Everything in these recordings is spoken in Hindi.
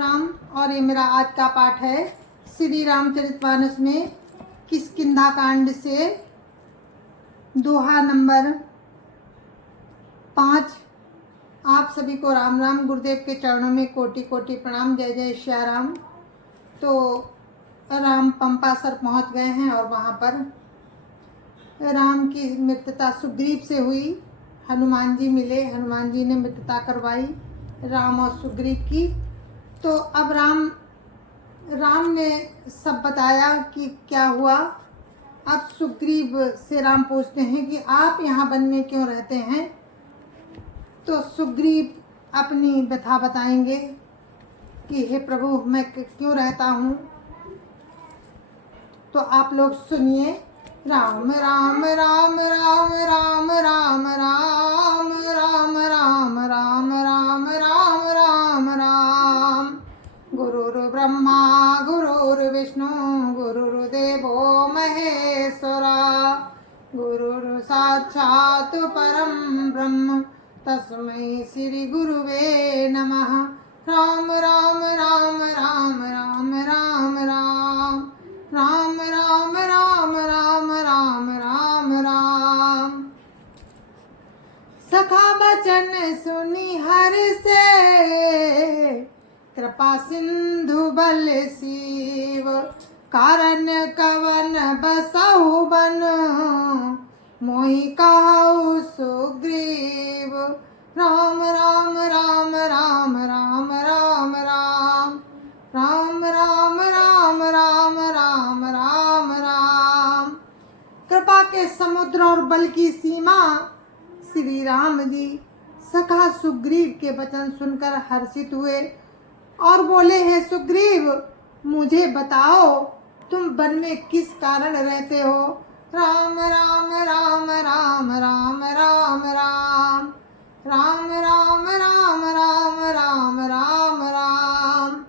राम। और ये मेरा आज का पाठ है श्री रामचरितमानस में किष्किंधा कांड से दोहा नंबर 5। आप सभी को राम राम। गुरुदेव के चरणों में कोटि कोटि प्रणाम। जय जय श्या राम। तो राम पंपासर पहुंच गए हैं और वहां पर राम की मित्रता सुग्रीव से हुई। हनुमान जी मिले, हनुमान जी ने मित्रता करवाई राम और सुग्रीव की। तो अब राम ने सब बताया कि क्या हुआ। अब सुग्रीव से राम पूछते हैं कि आप यहाँ वन में क्यों रहते हैं। तो सुग्रीव अपनी व्यथा बताएंगे कि हे प्रभु मैं क्यों रहता हूँ। तो आप लोग सुनिए। राम राम राम राम राम राम राम राम राम राम राम राम राम राम। गुरुर्ब्रह्मा गुरुर्विष्णु गुरुर्देवो महेश्वरा। गुरुर् साक्षात् परं ब्रह्म तस्मै श्री गुरुवे नमः। राम राम राम राम राम राम राम राम राम राम राम राम राम राम। सखा बचन सुनी हर से कृपा सिंधु बल शिव। कारण कवन बसहु बन मोहि कहु सुग्रीव। राम राम राम राम राम राम राम राम राम राम राम राम राम राम। कृपा के समुद्र और बल की सीमा श्री राम जी सखा सुग्रीव के वचन सुनकर हर्षित हुए और बोले, हे सुग्रीव मुझे बताओ तुम वन में किस कारण रहते हो। राम राम राम राम राम राम राम राम राम राम राम राम राम राम।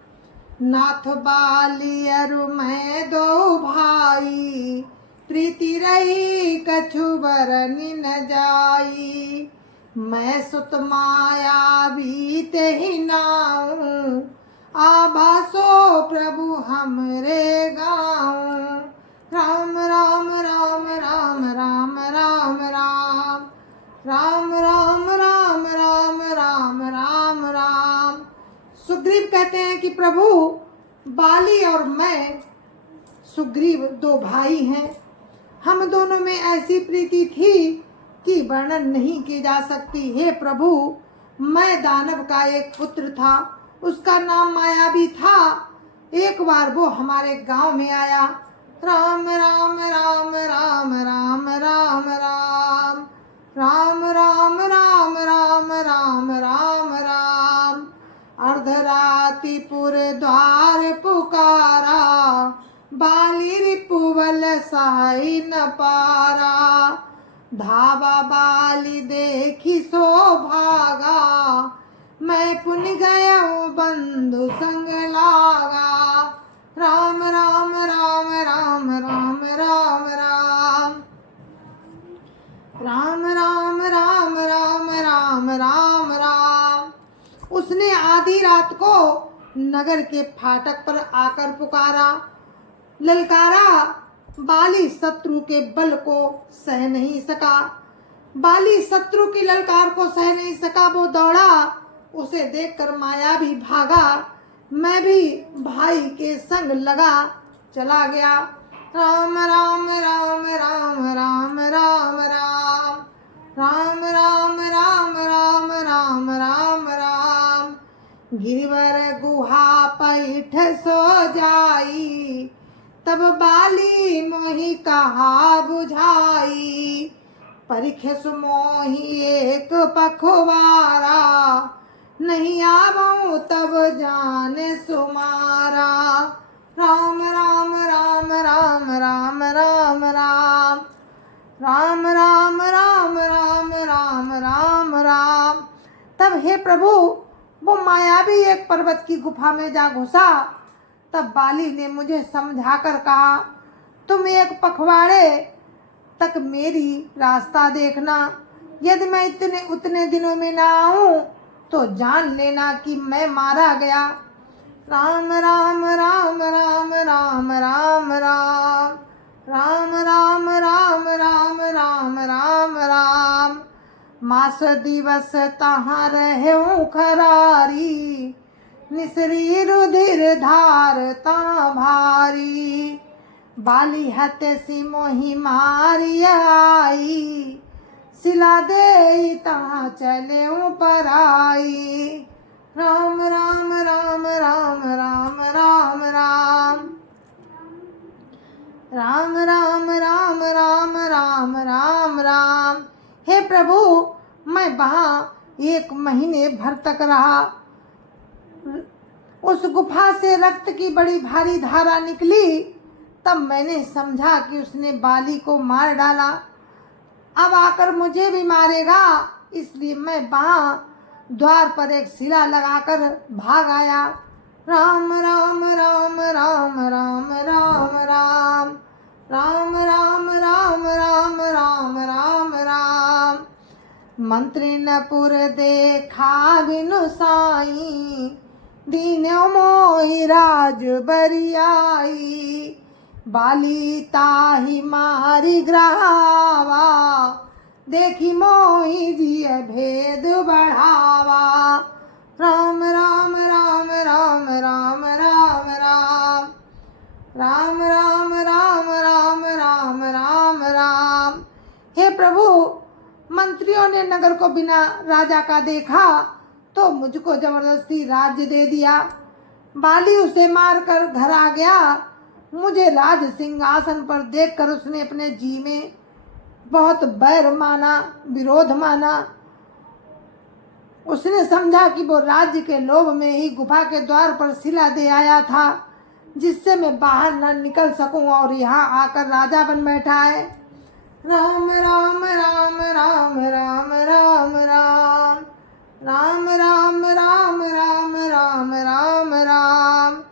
नाथ बाली अरु मैं दो भाई। प्रीति रही कछु बरनि न जाई। मैं सुत माया बीते ही नाऊं। आभासो प्रभु हमरे गाऊं। राम राम राम राम राम राम राम राम राम राम राम राम राम राम। सुग्रीव कहते हैं कि प्रभु बाली और मैं सुग्रीव दो भाई हैं। हम दोनों में ऐसी प्रीति थी कि वर्णन नहीं की जा सकती। हे प्रभु मैं दानव का एक पुत्र था, उसका नाम मायावी था। एक बार वो हमारे गांव में आया। राम राम राम राम राम राम राम राम राम राम राम राम राम राम। अर्धरातिपुर द्वार पुकारा। बाली रिपुबल सहाय न पारा। धावा बाली देखी सो भागा। मैं पुन गया बंधु संग लागा। राम राम राम राम राम राम राम राम राम राम राम राम राम राम। उसने आधी रात को नगर के फाटक पर आकर पुकारा, ललकारा। बाली शत्रु के बल को सह नहीं सका। बाली शत्रु की ललकार को सह नहीं सका। वो दौड़ा, उसे देखकर माया भी भागा। मैं भी भाई के संग लगा चला गया। राम राम राम राम राम राम राम राम राम राम राम राम राम राम। गिरवर गुहा पैठ सो जाई। तब बाली मोहि कहा बुझाई। परिखेस मोहि एक पखवारा। नहीं आवऊं तब जाने सुमारा। राम राम राम राम राम राम राम राम राम राम राम राम राम राम। तब हे प्रभु वो मायावी एक पर्वत की गुफा में जा घुसा। तब बाली ने मुझे समझाकर कहा, तुम एक पखवाड़े तक मेरी रास्ता देखना। यदि मैं उतने दिनों में ना आऊं तो जान लेना कि मैं मारा गया। राम राम राम राम राम राम राम राम राम राम राम राम राम राम। मास दिवस तहाँ रहूं खरारी, निसरी रुधिर धार ता भारी। बाली हते सी मोहि मारी आई, सिला दे तहाँ चले पराई। राम राम राम राम राम राम राम राम राम राम राम राम राम राम। हे प्रभु, मैं वहाँ 1 महीने भर तक रहा। उस गुफा से रक्त की बड़ी भारी धारा निकली। तब मैंने समझा कि उसने बाली को मार डाला, अब आकर मुझे भी मारेगा। इसलिए मैं वहाँ द्वार पर एक शिला लगाकर भाग आया। राम राम राम राम राम राम राम राम राम राम राम राम राम राम। मंत्री नपुर देखा बिनु साई, दीनो मोहि राज बरियाई। बाली ताहि मारी ग्रावा, देखी मोहि जिय भेद बढ़ावा। राम राम राम राम राम राम राम राम राम राम राम राम राम राम। हे प्रभु, मंत्रियों ने नगर को बिना राजा का देखा तो मुझको जबरदस्ती राज्य दे दिया। बाली उसे मारकर घर आ गया। मुझे राज सिंहासन पर देखकर उसने अपने जी में बहुत बैर माना, विरोध माना। उसने समझा कि वो राज्य के लोभ में ही गुफा के द्वार पर शिला दे आया था, जिससे मैं बाहर न निकल सकूं, और यहाँ आकर राजा बन बैठा है। राम राम राम राम राम राम राम राम राम राम राम राम राम राम।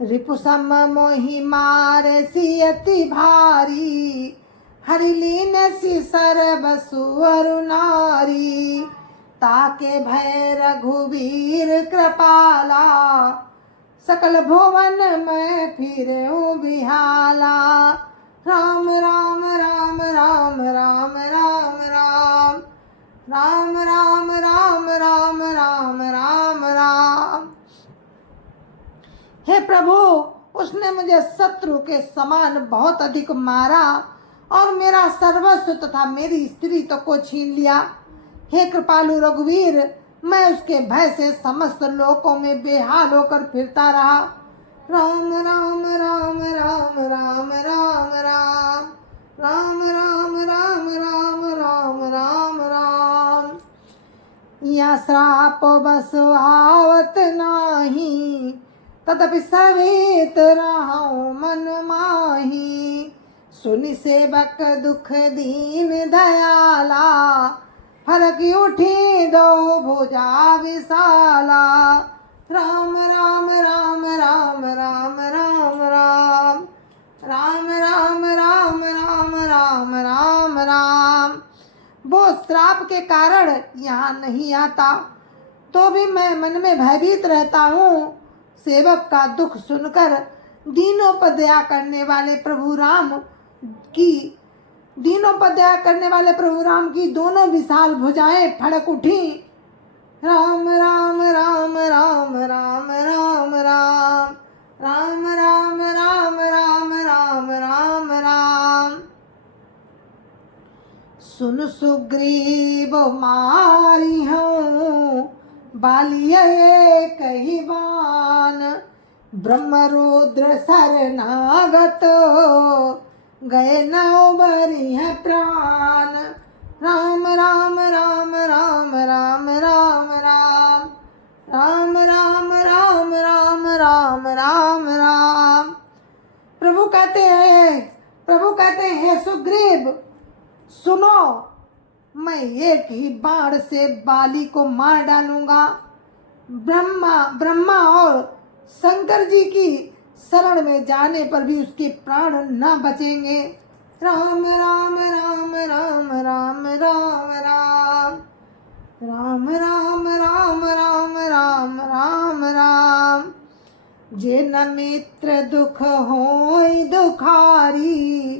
रिपुसम मोहि मारे सियति भारी, हरिलीन सी सरबसु अरु नारी। ताके भय रघुवीर कृपाला, सकल भुवन में फिरऊं बिहाला। राम राम राम राम राम राम राम राम राम राम राम राम राम राम। हे प्रभु, उसने मुझे शत्रु के समान बहुत अधिक मारा और मेरा सर्वस्व तथा मेरी स्त्री तक को छीन लिया। हे कृपालु रघुवीर, मैं उसके भय से समस्त लोकों में बेहाल होकर फिरता रहा। राम राम राम राम राम राम राम राम राम राम राम राम राम राम। या श्राप बस आवत नाही, तदपि सवेत रहो मन माही। सुनि सेवक दुख दीन दयाला, फरक उठी दो भुजा विशाला। राम राम राम राम राम राम राम राम राम राम राम राम राम राम। वो श्राप के कारण यहाँ नहीं आता, तो भी मैं मन में भयभीत रहता हूँ। सेवक का दुख सुनकर दीनों पर दया करने वाले प्रभु राम की दोनों विशाल भुजाएं फड़क उठी। राम राम राम राम राम राम राम राम राम राम राम राम राम राम। सुन सुग्रीव मारी हूँ, बालिये कही बान। ब्रह्म रुद्र शरणागत, गए न उबरी है प्राण। राम राम राम राम राम राम राम राम राम राम राम राम राम राम। प्रभु कहते हैं सुग्रीव, सुनो, मैं एक ही बाण से बाली को मार डालूंगा। ब्रह्मा और शंकर जी की शरण में जाने पर भी उसके प्राण न बचेंगे। राम राम राम राम राम राम राम राम राम राम राम राम राम राम। जे न मित्र दुख होय दुखारी,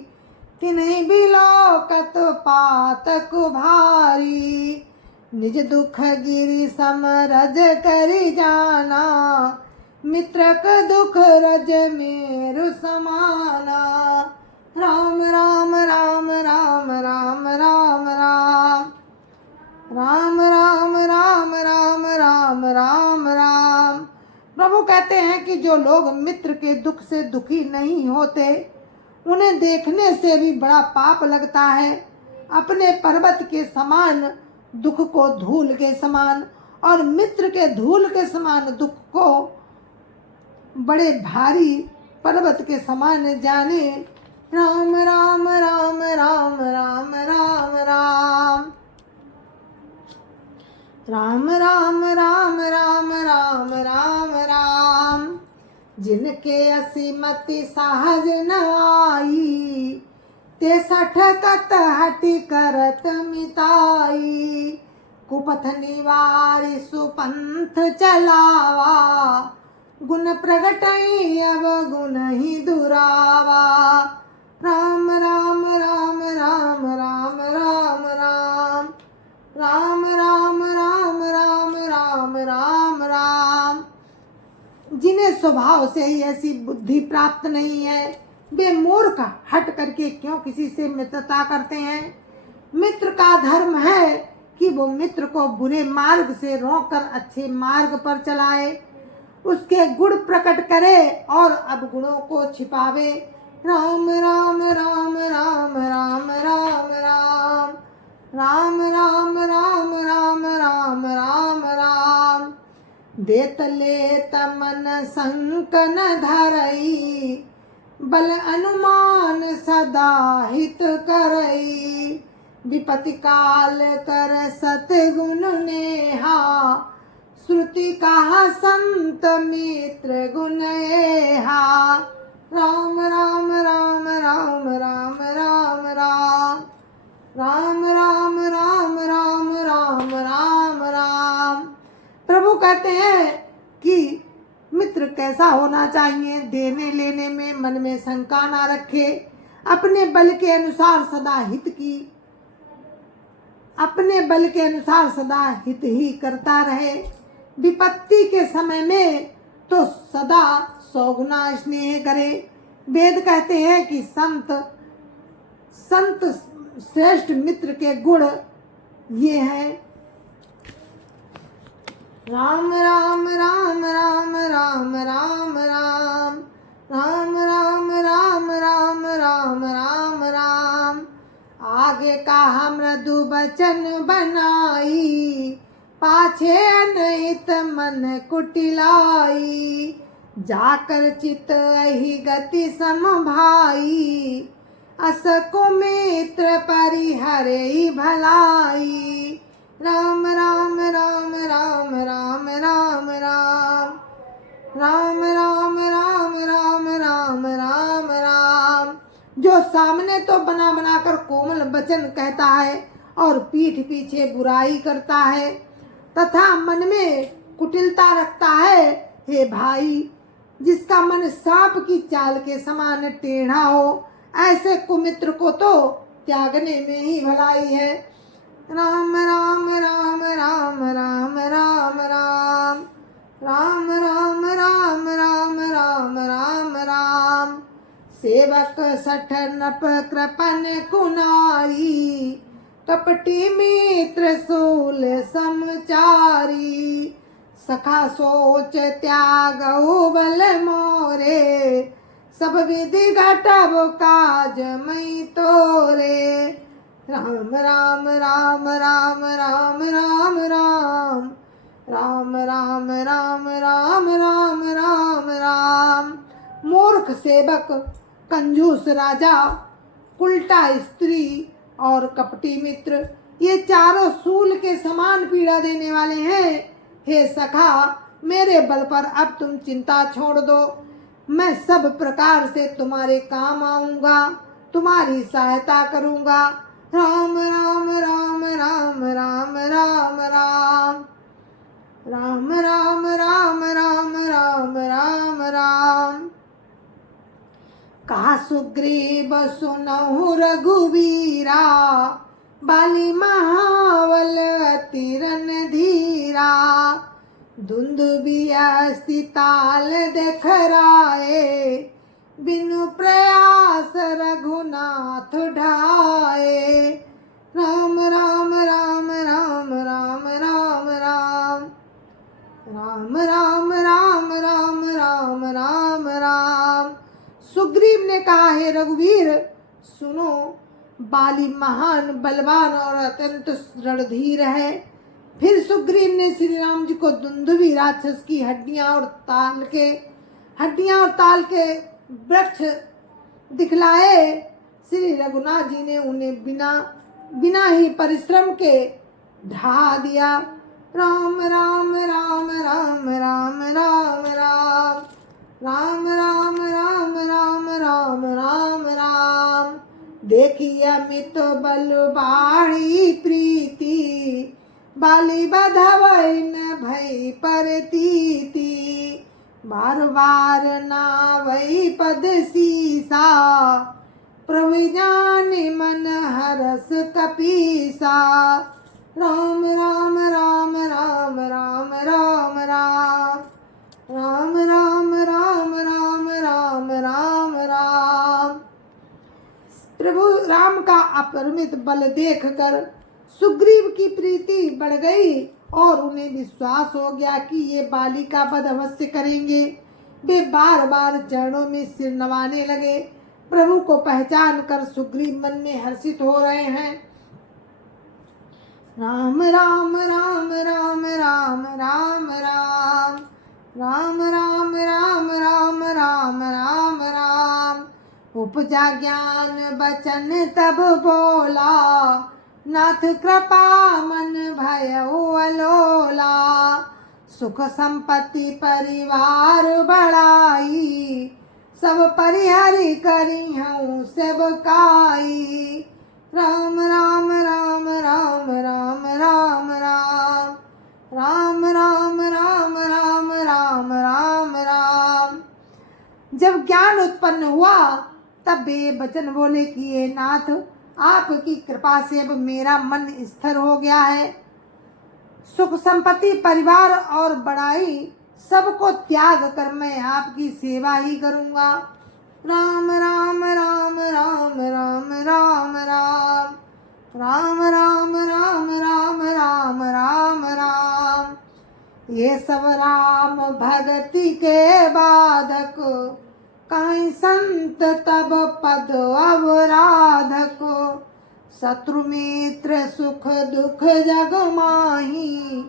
तिन्हि बिलोकत पातक भारी। निज दुख गिरि समरज करि जाना, मित्रक दुख रज मेरु समाना। राम राम राम राम राम राम राम राम राम राम राम राम राम राम। प्रभु कहते हैं कि जो लोग मित्र के दुख से दुखी नहीं होते, उन्हें देखने से भी बड़ा पाप लगता है। अपने पर्वत के समान दुख को धूल के समान और मित्र के धूल के समान दुख को बड़े भारी पर्वत के समान जाने। राम राम राम राम राम राम राम राम राम राम राम राम राम राम। जिनके असीमति सहज न आई, ते सठकत हटि करत मिताई। कुपथ निवारि सुपंथ चलावा, गुण प्रगटई अवगुण ही दुरावा। राम राम राम राम राम राम राम राम राम राम राम राम राम राम। जिन्हें स्वभाव से ही ऐसी बुद्धि प्राप्त नहीं है, वे मूर्ख हट करके क्यों किसी से मित्रता करते हैं। मित्र का धर्म है कि वो मित्र को बुरे मार्ग से रोककर अच्छे मार्ग पर चलाए, उसके गुण प्रकट करे और अवगुणों को छिपावे। राम राम राम राम राम राम राम राम राम राम राम राम राम राम। देत लेत मन संकन धरई, बल अनुमान सदा हित करई। विपत्ति काल कर सतगुण नेहा, श्रुति कहा संत मित्र गुण एहा। राम राम राम राम राम राम राम राम राम राम राम राम राम राम। प्रभु कहते हैं कि मित्र कैसा होना चाहिए। देने लेने में मन में शंका ना रखे, अपने बल के अनुसार सदा हित ही करता रहे। विपत्ति के समय में तो सदा 100 गुना स्नेह करे। वेद कहते हैं कि संत श्रेष्ठ मित्र के गुण ये हैं। राम राम राम राम राम राम राम राम राम राम राम राम राम राम। आगे कहा मृदु बचन बनाई, पाछे अनहित मन कुटिलाई। जाकर चित अहि गति समभाई, अस को मित्र परिहरे भलाई। राम राम राम राम राम राम राम राम राम राम राम राम राम राम। जो सामने तो बना बना कर कोमल वचन कहता है और पीठ पीछे बुराई करता है तथा मन में कुटिलता रखता है, हे भाई, जिसका मन सांप की चाल के समान टेढ़ा हो, ऐसे कुमित्र को तो त्यागने में ही भलाई है। राम राम राम राम राम राम राम राम राम राम राम राम राम राम। सेवक सठ नप कृपन कुनारी, कपटी मित्र सूल समचारी। सखा सोच त्याग बल मोरे, सब विधि घटब काज मई तोरे। राम राम राम राम राम राम राम राम राम राम राम राम राम राम। मूर्ख सेवक, कंजूस राजा, उल्टा स्त्री और कपटी मित्र, ये चारों सूल के समान पीड़ा देने वाले हैं। हे सखा, मेरे बल पर अब तुम चिंता छोड़ दो। मैं सब प्रकार से तुम्हारे काम आऊंगा, तुम्हारी सहायता करूंगा। राम राम राम राम राम राम राम राम राम राम राम राम राम राम। कहा सुग्रीव सुनहु रघुवीरा, बाली महाबल अति रणधीरा। दुंदुभिया ताल देखराए, बिनु प्रयास रघुनाथ ढाए। राम राम राम राम राम राम राम, राम राम राम राम राम राम राम। सुग्रीव ने कहा, हे रघुवीर सुनो, बाली महान बलवान और अत्यंत रणधीर है। फिर सुग्रीव ने श्री राम जी को दुंदुभी राक्षस की हड्डियां और ताल के वृक्ष दिखलाए। श्री रघुनाथ जी ने उन्हें बिना ही परिश्रम के ढा दिया। राम राम राम राम राम राम राम, राम राम राम राम राम राम राम। देखिए अमित बल बाढ़ी प्रीति, बाली बधवैन भई परतीति। बार बार नावै पद सीसा, प्रभु जानि मन हरस कपीसा। राम राम राम राम राम राम राम, राम राम राम राम राम राम राम। प्रभु राम का अपरिमित बल देखकर सुग्रीव की प्रीति बढ़ गई और उन्हें विश्वास हो गया कि ये बाली का वध अवश्य करेंगे। वे बार बार चरणों में सिर नवाने लगे। प्रभु को पहचान कर सुग्रीव मन में हर्षित हो रहे हैं। राम राम राम राम राम राम राम, राम राम राम राम राम राम राम। उपजा ज्ञान बचन तब बोला, नाथ कृपा मन भयउ अलोला। सुख संपत्ति परिवार बढ़ाई, सब परिहरि करिहउँ सेवकाई। राम राम राम राम राम राम राम, राम राम राम राम राम राम राम। जब ज्ञान उत्पन्न हुआ तब वे वचन बोले कि ये नाथ, आपकी कृपा से अब मेरा मन स्थिर हो गया है। सुख संपत्ति परिवार और बड़ाई सबको त्याग कर मैं आपकी सेवा ही करूँगा। राम राम राम राम राम राम राम, राम राम राम राम राम राम राम। ये सब राम भगति के बाधक, काई संत तब पद अवराधक। शत्रु मित्र सुख दुख जग माही,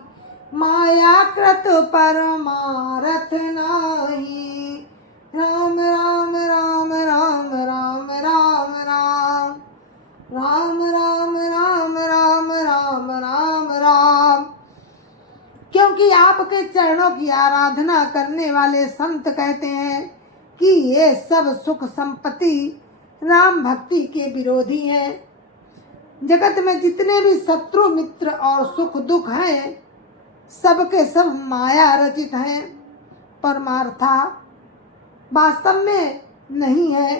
माया कृत परमारथ नाही। राम राम राम राम राम राम राम, राम राम राम राम राम राम राम। क्योंकि आपके चरणों की आराधना करने वाले संत कहते हैं कि ये सब सुख संपत्ति राम भक्ति के विरोधी हैं। जगत में जितने भी शत्रु मित्र और सुख दुख हैं, सबके सब माया रचित हैं, परमार्था वास्तव में नहीं है।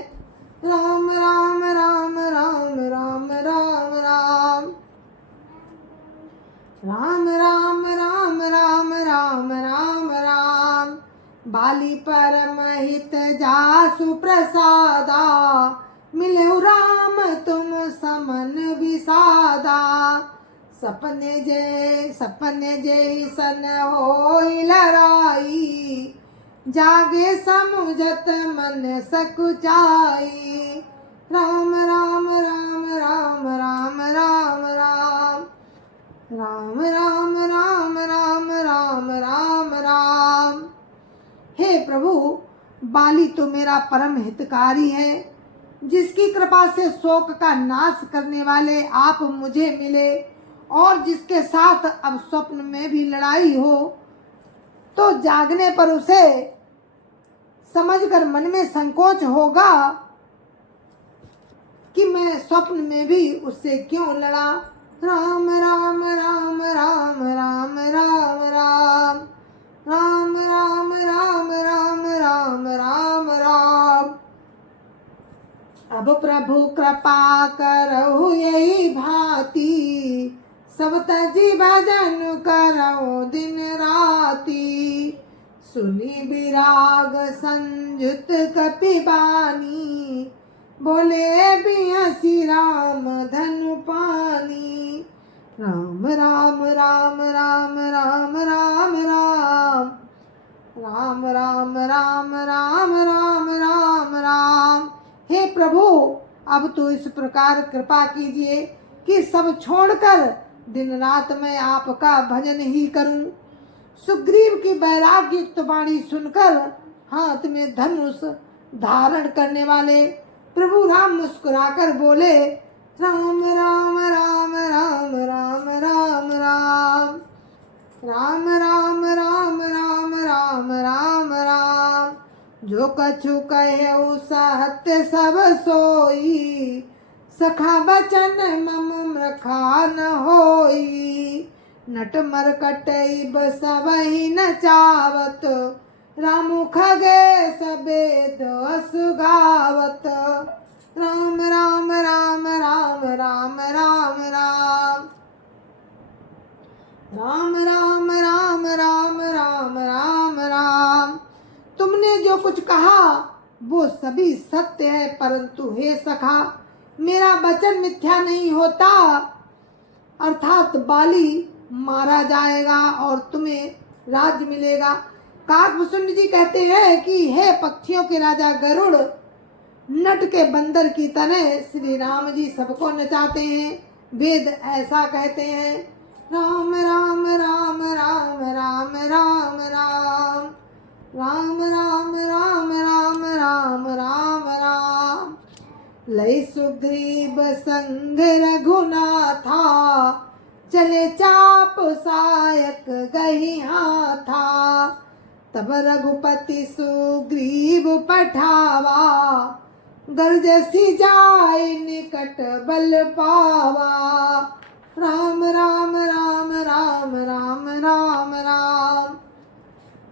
राम राम राम राम राम राम राम, राम राम राम राम राम राम राम। बाली परमहित जासु प्रसादा, मिलउ राम तुम समन विसादा। सपने जय सन होई लड़ाई, जागे समुझत मन सकुचाई। राम राम राम राम राम राम राम, राम राम राम राम राम राम राम। हे प्रभु, बाली तो मेरा परम हितकारी है। जिसकी कृपा से शोक का नाश करने वाले आप मुझे मिले और जिसके साथ अब स्वप्न में भी लड़ाई हो, तो जागने पर उसे समझकर मन में संकोच होगा कि मैं स्वप्न में भी उससे क्यों लड़ा। राम राम राम राम राम राम राम, राम राम राम राम राम अब प्रभु कृपा करहु यही भांति, सब तजी भजन करो दिन राति। सुनी विराग संयुत कपिबानी, बोले बिहसी राम धनु पानी। राम राम राम राम राम राम राम, राम राम राम राम राम राम राम। हे प्रभु, अब तो इस प्रकार कृपा कीजिए कि सब छोड़कर दिन रात मैं आपका भजन ही करूं। सुग्रीव की वैराग्य युक्त वाणी सुनकर हाथ में धनुष धारण करने वाले प्रभु राम मुस्कुराकर बोले, राम राम राम राम राम राम राम, राम राम राम राम राम राम राम। जो कछु कहे सत्य सब सोई, सखा बचन मम मृखा न होई। नट मरकटई बसवही न चावत, रामु खगे सबेद असुगावत। राम राम राम राम राम राम राम, राम राम राम राम राम राम राम। तुमने जो कुछ कहा वो सभी सत्य है, परंतु हे सखा, मेरा वचन मिथ्या नहीं होता। अर्थात बाली मारा जाएगा और तुम्हें राज्य मिलेगा। काकभूषुंड जी कहते हैं कि हे पक्षियों के राजा गरुड़, नट के बंदर की तरह श्री राम जी सबको नचाते हैं। वेद ऐसा कहते हैं, राम राम राम राम राम राम राम, राम राम राम राम राम राम राम। लय सुग्रीव संग रघुनाथा, चले चाप सायक गही हाथा। तब रघुपति सुग्रीव पठावा, गर्जसी जाय निकट बल पावा। राम राम राम राम राम राम राम,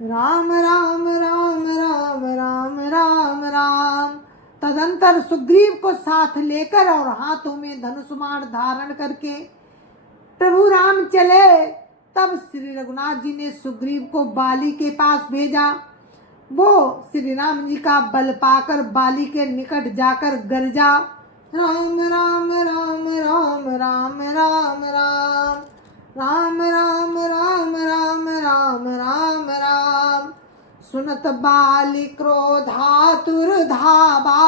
राम राम राम राम राम राम राम। तदंतर सुग्रीव को साथ लेकर और हाथों में धनुष्मान धारण करके प्रभु राम चले। तब श्री रघुनाथ जी ने सुग्रीव को बाली के पास भेजा। वो श्री राम जी का बल पाकर बाली के निकट जाकर गरजा, राम राम राम राम राम राम राम, राम राम राम राम राम राम राम। सुनत बाली क्रोधातुर धावा,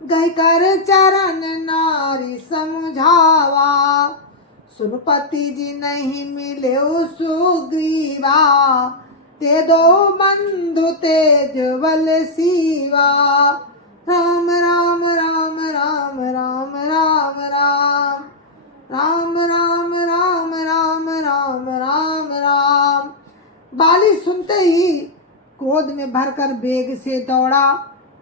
गई कर चरण नारी समझावा। सुरपति जी नहीं मिले सुग्रीवा, ते दो बंधु तेज बल सीवा। राम राम राम राम राम राम राम, राम राम राम राम राम राम राम। बाली सुनते ही क्रोध में भरकर वेग से दौड़ा।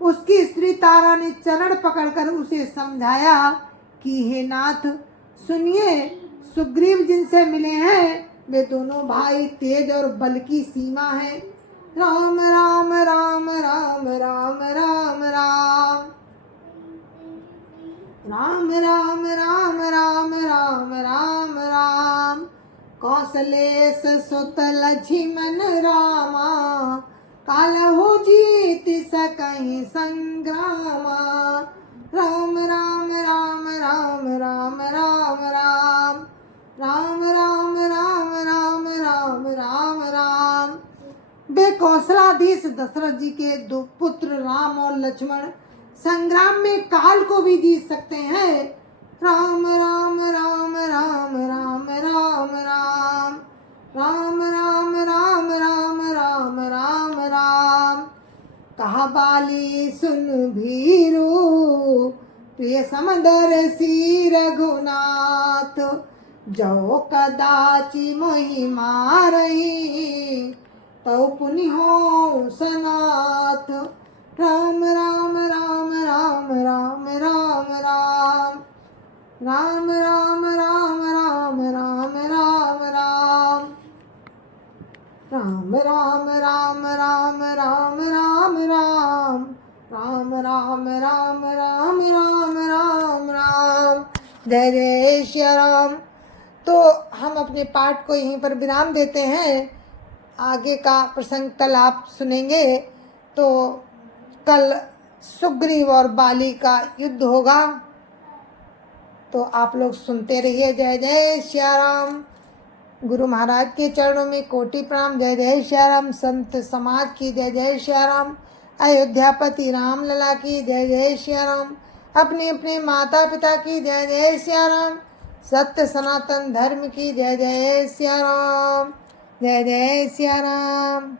उसकी स्त्री तारा ने चरण पकड़कर उसे समझाया कि हे नाथ सुनिए, सुग्रीव जिनसे मिले हैं वे दोनों भाई तेज और बल की सीमा है। राम राम राम राम राम राम राम, राम राम राम राम राम राम राम। कौशलेश सुत लक्ष्मण रामा, कालहु जीत सकहि संग्रामा। राम राम राम राम राम राम राम, राम राम राम राम राम राम राम। वे कौशलाधीश दशरथ जी के दो पुत्र राम और लक्ष्मण संग्राम में काल को भी जीत सकते हैं। राम राम राम राम राम राम राम, राम राम राम राम राम राम राम। कहा बाली सुन भीरू, प्रिय समदर्शी रघुनाथ। जो कदाचि मोहि मारही, तो पुनि हो सनाथ। राम राम राम राम राम राम राम, राम राम राम राम राम राम राम, राम राम राम राम राम राम राम, राम राम राम राम राम। जय जय श्री राम। तो हम अपने पाठ को यहीं पर विराम देते हैं। आगे का प्रसंग कल आप सुनेंगे। तो कल सुग्रीव और बाली का युद्ध होगा, तो आप लोग सुनते रहिए। जय जय श्री राम। गुरु महाराज के चरणों में कोटि प्रणाम। जय जय श्री राम। संत समाज की जय जय श्री राम। अयोध्यापति राम लला की जय जय श्री राम। अपने अपने माता पिता की जय जय श्री राम। सत्य सनातन धर्म की जय जय श्री राम। जय जय श्री राम।